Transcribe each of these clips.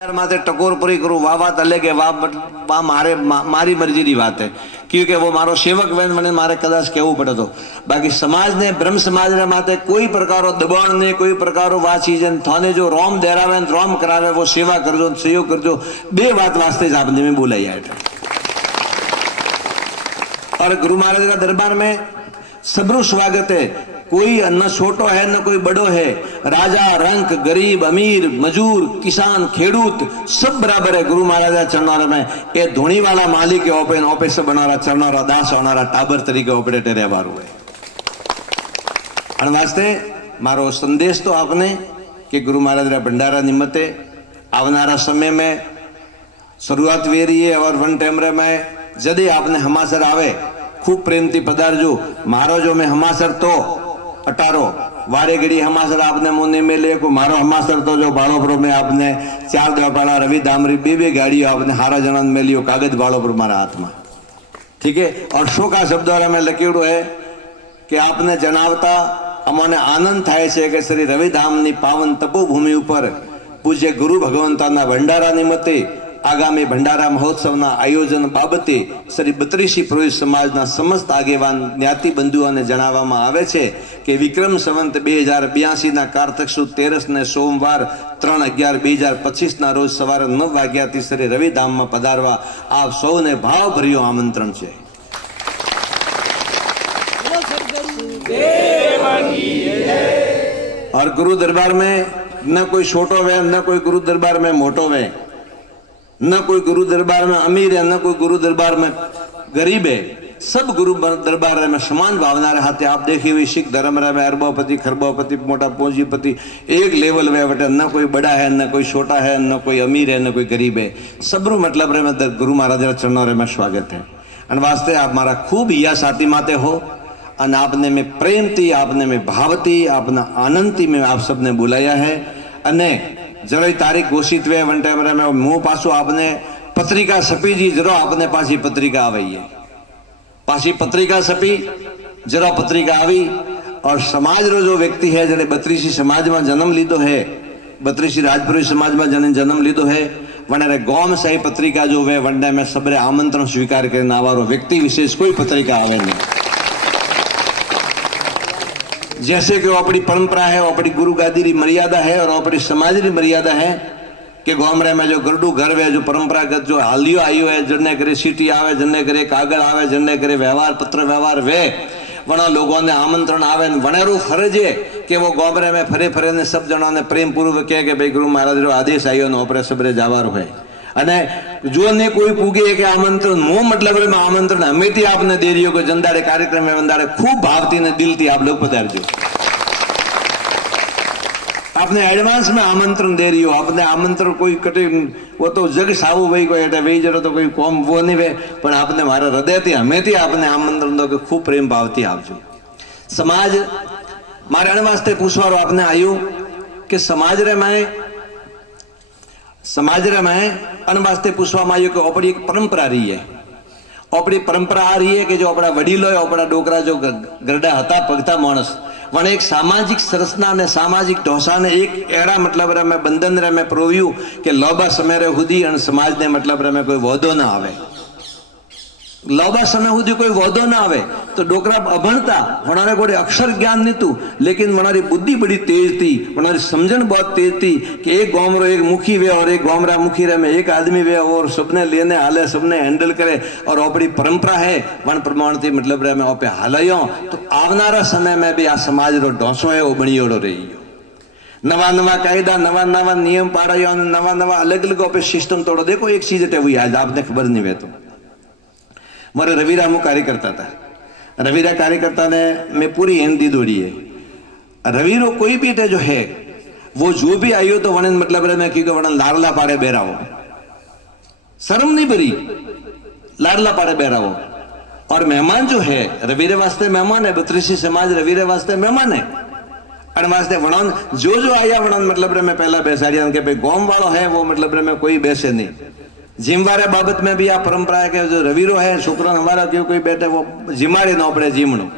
માટે ટકોરપુરી કરું, વાહ વાત અલગ કે વા વાહ મારે મારી મરજીની વાત હે. ક્યુંકે વો મારો સેવક બેન મને મારે કદાચ કહેવું પડે તો. બાકી સમાજને, બ્રહ્મ સમાજને માથે કોઈ પ્રકારો દબાણ ને કોઈ પ્રકારો વાંચીજન થને જો રોમ દેરાવે રોમ કરાવે, વો સેવા કરજો ને સહયોગ કરજો. બે વાત વાસ્તે જ આપને મેં બોલાઈ આયા અને ગુરુ મહારાજના દરબાર दरबार में સ્વાગત હે. कोई न छोटो है न कोई बड़ो है राजा रंक गरीब अमीर मजूर किसान खेडूत सब बराबर है गुरु महाराज चरणार में એ ધોણી વાળા માલિક ઓપે ને ઓપે સે બનારા ચરનારા દાસ હોનારા ટાબર તરીકે ઓપરેટર રહેવાનું હોય અને વાસ્તે મારો સંદેશ તો આપને કે ગુરુ મહારાજના ભંડારા નિમિત્તે આવનારા સમય में શરૂઆત વે રહી है और वन टाइम रे में जदे आपने हमासर आवे खूब प्रेम थी पधारजो मारो અટારો, વારે ઘડી હમાસર આપને મુની મેં લેખું મારો હમાસર તો જો ભાડો પ્રમે આપને ચાર દબાળા રવિ દામરી બે બે ગાડીઓ આપને હારા જણાને મેલ્યો, કાગજ ભાડો પર મારા હાથમાં. ઠીક હે? और શું કા શબ્દ દ્વારા મેં લખ્યું હે? કે આપને જણાવતા અમને આનંદ થાય છે કે શ્રી રવિધામની પાવન તપોભૂમિ ઉપર પૂજ્ય ગુરુ ભગવંતાના ભંડારા નિમિત્તે આગામી ભંડારા મહોત્સવના આયોજન બાબતે શ્રી બત્રીસી પુરુષ સમાજના સમસ્ત આગેવાન જ્ઞાતિ બંધુઓને જણાવવામાં આવે છે કે વિક્રમ સંવંત બે હજાર બ્યાસીના કારતક સુદ તેરસને સોમવાર ત્રણ અગિયાર બે હજાર પચીસના રોજ સવારે નવ વાગ્યાથી શ્રી રવિધામમાં પધારવા આપ સૌને ભાવભર્યું આમંત્રણ છે और गुरु दरबार में न कोई छोटो वे न कोई गुरु दरबार में मोटो वे न कोई गुरु दरबार में अमीर है न कोई गुरु दरबार में गरीब है सब गुरु दरबार में समान भावना रहते आप देखिए हुए सिख धर्म रहे में अरबोपति खरबोपति मोटा पूंजीपति एक लेवल में बटे न कोई बड़ा है न कोई छोटा है न कोई अमीर है न कोई गरीब है सबरू मतलब रे में દર- ગુરુ મહારાજના ચરણો રે માં સ્વાગત है અને વાસ્તે આપ મારા ખૂબ હિયા સાથી માતે હો અને આપને મેં પ્રેમથી આપને મેં ભાવથી આપના આનંદથી મેં આપ सबने बुलाया है અને જરા તારીખ ઘોષિત વે વન ટાઈમ રે મેં હું પાછું આપને પત્રિકા છપીજી જરો આપને પાછી પત્રિકા આવીએ પાછી પત્રિકા છપી જરા પત્રિકા આવી और समाज रो जो व्यक्ति है जने बत्रीसी समाज में जन्म लीधो है बत्रीसी राजपुरी समाज में जने जन्म लीधो है वने गौम सही पत्रिका जो वे वनडे में सबरे आमंत्रण स्वीकार करने आवारो व्यक्ति विशेष कोई पत्रिका आवे नहीं जैसे कि वो अपनी परंपरा है वो अपनी गुरु गादी की मर्यादा है और वो अपनी समाज की मर्यादा है कि गामड़े में जो गरडू घर वे जो परंपरागत जो हालियो आयो है जने करे सिटी आवे जने करे कागल आवे जने करे व्यवहार पत्र व्यवहार वे वना लोगों ने आमंत्रण आवे ने वनेरू फरज है कि वो गोबरे में फरे फरे ने सब जना ने प्रेम पूर्वक कहे कि भाई गुरु महाराज रो आदेश आयो ने ओपरे सबरे जावारो है અને જો ને કોઈ પૂગે કે આમંત્રણ, મો મતલબ આમંત્રણ અમેથી આપને દે રહ્યો કે જંદાડે કાર્યક્રમ વંદાડે ખૂબ ભાવથી ને દિલથી આપ લોકો પધારજો આપને એડવાન્સમાં આમંત્રણ દે રહ્યો, આપને આમંત્રણ કોઈ કટે વો તો જગ સાવું ભાઈ કોઈ એટલે વહી જરો તો કોઈ કોમ વો નહીં વે પણ આપને મારા હૃદયથી, હમેથી આપને આમંત્રણ દો કે ખૂબ પ્રેમ ભાવથી આપજો. સમાજ, મારા વાસ્તે પૂછવાનું આપને આવ્યું કે સમાજ રે માય સમાજ समाज અન વાસ્તે પૂછવામાં આવ્યું કે આપણી એક પરંપરા રહી આપણી પરંપરા આ રહી કે જો આપણા વડીલો આપણા ડોકરા જો ગરડા હતા પગતા માણસ, પણ એક સામાજિક સરસના અને સામાજિક ઢોસાને એક એડા મતલબ રમે, બંધન રમે, પ્રોવ્યું કે લોબા સમય રહે સુધી અને સમાજને મતલબ રમે કોઈ વાંધો ના આવે. લાંબા સમય સુધી કોઈ વાંધો ના આવે તો ડોકરા અભણતા વણાને કોડે અક્ષર જ્ઞાન નીતું. લેકિન વણારી બુદ્ધિ બડી તેજ હતી વણારી સમझन बहुत तेज थी कि एक गोमरो एक मुखी वे और एक गोमरा मुखी रे एक आदमी वे और सबने लेने हाले सबने हैंडल करे और अपनी परंपरा है वन प्रमाण थी मतलब रे में ओपे हालायो तो आवनारा समय में भी आ समाज रो ढोसो है वो बणियोड़ो रही गयो नवा नवा कायदा नवा नवा नियम पाड़ायो नवा नवा अलग अलग सिस्टम तोड़ो देखो एक चीज़ आज आपने खबर नहीं वे तो મારે રવિરામો કાર્યકર્તા હતા રવિરા કાર્યકર્તાને મેं पूरी हिंदी દોડી है रवीरो कोई भी बेटा जो है वो जो भी आई हो तो वणन मतलब है मैं क्योंकि वणन लाडला पारे बहराओ शर्म नहीं भरी लाडला पारे बहराओ और मेहमान जो है रवीरे वास्ते मेहमान है बत्रीसी समाज रवीरे वास्ते मेहमान है અને વાસ્તે વણન જો જો આયા વણન મતલબ રે મેં પહેલા બેસાડ્યા કે ભાઈ ગોમ વાળો હે વો મતલબ રે મેં કોઈ બેસે નહીં जिमवारे बाबत में भी आ परंपरा है कि जो रविरो है शुक्र हमारा क्यों कोई बैठे वो जिमाड़े न पड़े जीमणो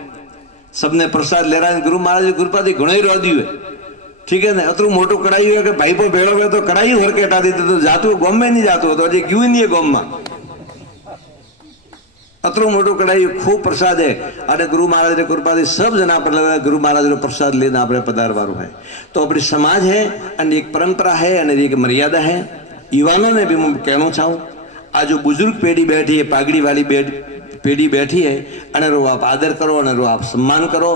सबने प्रसाद ले रहा है गुरु महाराज की कृपा थी घणो ही रोदी है ઠીક હે ને અતરું મોટું કરાયું હોય કે ભાઈ પર ભેળો ગયો તો કરાયું હરકેટા દીધું તો જાતું ગોમે નહીં જાતું હતું હજી ગયું નહીં ગોમમાં અતરું મોટું કઢાયું ખૂબ પ્રસાદ હે અને ગુરુ મહારાજ કૃપાથી સબ જણા પર ગુરુ મહારાજ પ્રસાદ લઈને આપણે પધારવાનું है તો આપણી સમાજ है અને એક પરંપરા है અને એક મર્યાદા है યુવાનોને भी હું કહેવા ચાહું, આ જો બુઝુર્ગ પેઢી બેઠી એ પાઘડીવાળી બેડ પેઢી બેઠી હે અનેરું આપ આદર કરો અનેરું આપ સન્માન કરો,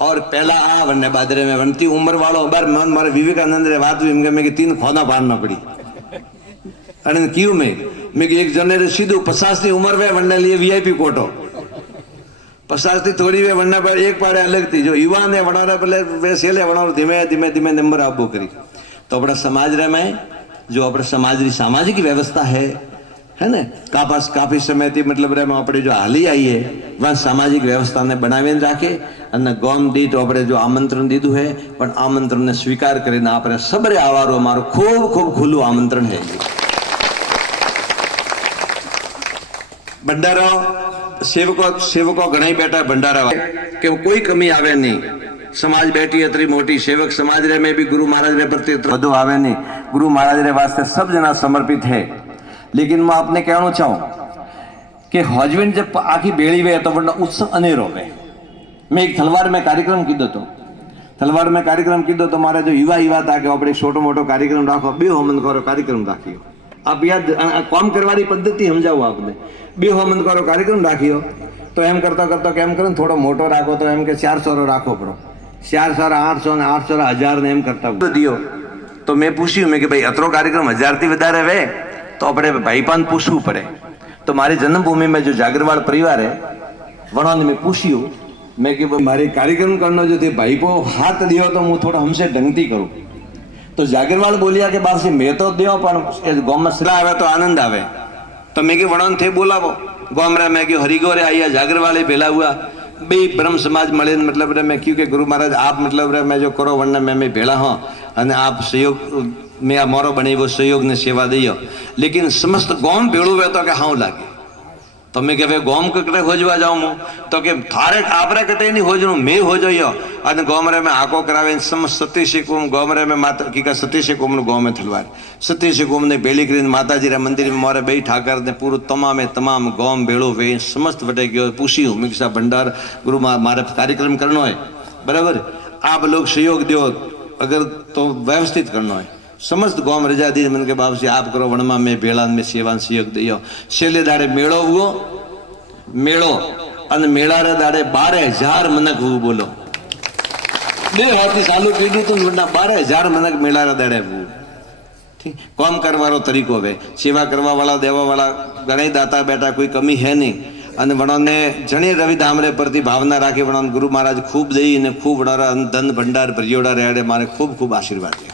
ઓર પહેલા આ વનને બાદરે મેં વનતી ઉંમરવાળો બાર મન મારે વિવેકાનંદને વાત એમ કે મેં કે તીન ખોના પાર ન પડી. અને કયું મેં મેં કે એક જણને સીધું પચાસની ઉંમર વે વનને લઈએ વીઆઈપી કોટો. પચાસથી થોડી વે વનના પર એક પાડે અલગથી. જો યુવાને વણાવે પેલે વે સેલે વણાવ ધીમે ધીમે ધીમે નંબર આપવો કરી. તો આપણા સમાજ રમે જો આપણે સમાજની સામાજિક વ્યવસ્થા હે હે ને? કાપાસ કાફી સમયથી મતલબ એમાં આપણે જો હાલી આવીએ વન સામાજિક વ્યવસ્થાને બનાવીને રાખે અને ગોમ દીઠ આપણે જો આમંત્રણ દીધું હે, પણ આમંત્રણને સ્વીકાર કરીને આપણે સબરે આવારો અમારું ખૂબ ખૂબ ખુલ્લું આમંત્રણ હે. ભંડારો સેવકો સેવકો ઘણા બેઠા ભંડારા કે કોઈ કમી આવે નહીં. સમાજ બેઠી અત્રી મોટી સેવક समाज रे में भी गुरु महाराज रे प्रति બધું આવે નહીં ગુરु महाराज रे वास्ते सब जना समर्पित है लेकिन मैं आपने कहना चाहूं કે હસબન્ડ જે આખી બેળી વે તો પણ ઉત્સવ અનેરો વે મેં એક થલવાડ મેં કાર્યક્રમ કીધો તો થલવાડ મેં કાર્યક્રમ કીધો તો મારે જો યુવા યુવા હતા કે આપણે છોટો મોટો કાર્યક્રમ રાખો બે હોમન કરો કાર્યક્રમ રાખ્યો આપ યાદ આ કામ કરવાની પદ્ધતિ સમજાવું આપને બે હોમન કરો કાર્યક્રમ રાખ્યો તો એમ કરતા કરતા કેમ કરો ને થોડો મોટો રાખો તો એમ કે ચારસો રો રાખવો પડો સારા આઠસો ને આઠસો હજાર ને એમ કરતા દીયો તો મેં પૂછ્યું, મેં કે ભાઈ, અતરો કાર્યક્રમ હજારથી વધારે વે, તો આપણે ભાઈપાન પૂછવું પડે. તો મારી જન્મભૂમિમાં જો જાગરવાળ પરિવાર વણોને મેં પૂછ્યું, મેં કે મારી કાર્યક્રમ કરનો જો તે ભાઈપો હાથ દેવો તો હું થોડો હમસે ઢંગતી કરું. તો જાગરવાલ બોલ્યા કે બાસી મેં તો દેવો પણ ગોમાં સલાહ આવે તો આનંદ આવે. તો મેં કે વણોન થે બોલાવો. ગોમરા મેં કહ્યું હરિગોરે આયા જાગરવાળે પહેલા હુआ બે બ્રહ્મ સમાજ મળે મતલબ મેં કહ્યું કે ગુરુ મહારાજ, આપ મતલબ મેં જો કરો વર્ણન મેં મેં ભેળા હો. અને આપ સહયોગ, મેં આ મોરો બનાવ્યો એવો સહયોગને સેવા દઈએ. લેકિન સમસ્ત ગોમ ભેળું વહેતો કે હાઉ લાગે? તમે કે ભાઈ ગોમ કટે હોજવા જાઉં હું? તો કે થારે આપણે કટે નહીં હોજનું મેં હોજયો. અને ગોમરે મેં આકો કરાવીને સમ સતીશી કુમ ગોમરે મેં માતા કીકા સતીશી કુમનું ગોમે થલવાર. સતીશી કુમને ભેલી કરીને માતાજીના મંદિરમાં મારે બે ઠાકર ને પૂરું તમામે તમામ ગોમ ભેળો વે સમસ્ત વટે ગયો પૂછ્યું મિક્ષા ભંડાર ગુરુમાં મારે કાર્યક્રમ કરનો હોય. બરાબર? આપ લોગ સહયોગ દો. અગર તો વ્યવસ્થિત કરનો હોય. સમસ્ત ગોમ રજા દી મને કે બાપજી, આપ કરો, વણમાં મેં ભેળા મેં સેવાન સિયક દઈયો છેલ્લે દાડે મેળો ઉગો મેળો અને મેળારે દાડે બારે હજાર મનક હું બોલો. બે હાથથી ચાલુ પીડ્યું હતું મોટા બારે હજાર મનક મેળારે દાડે હું કોમ કરવાનો તરીકો હવે. સેવા કરવાવાળા, દેવાવાળા ઘણા દાતા બેટા કોઈ કમી હે નહીં. અને વણોને જણે રવિ ધામરે પરથી ભાવના રાખી વણોને ગુરુ મહારાજ ખૂબ દઈ અને ખૂબ વણારા ધન, ભંડાર, ભરિયોડા રેડે મારે ખૂબ ખૂબ આશીર્વાદ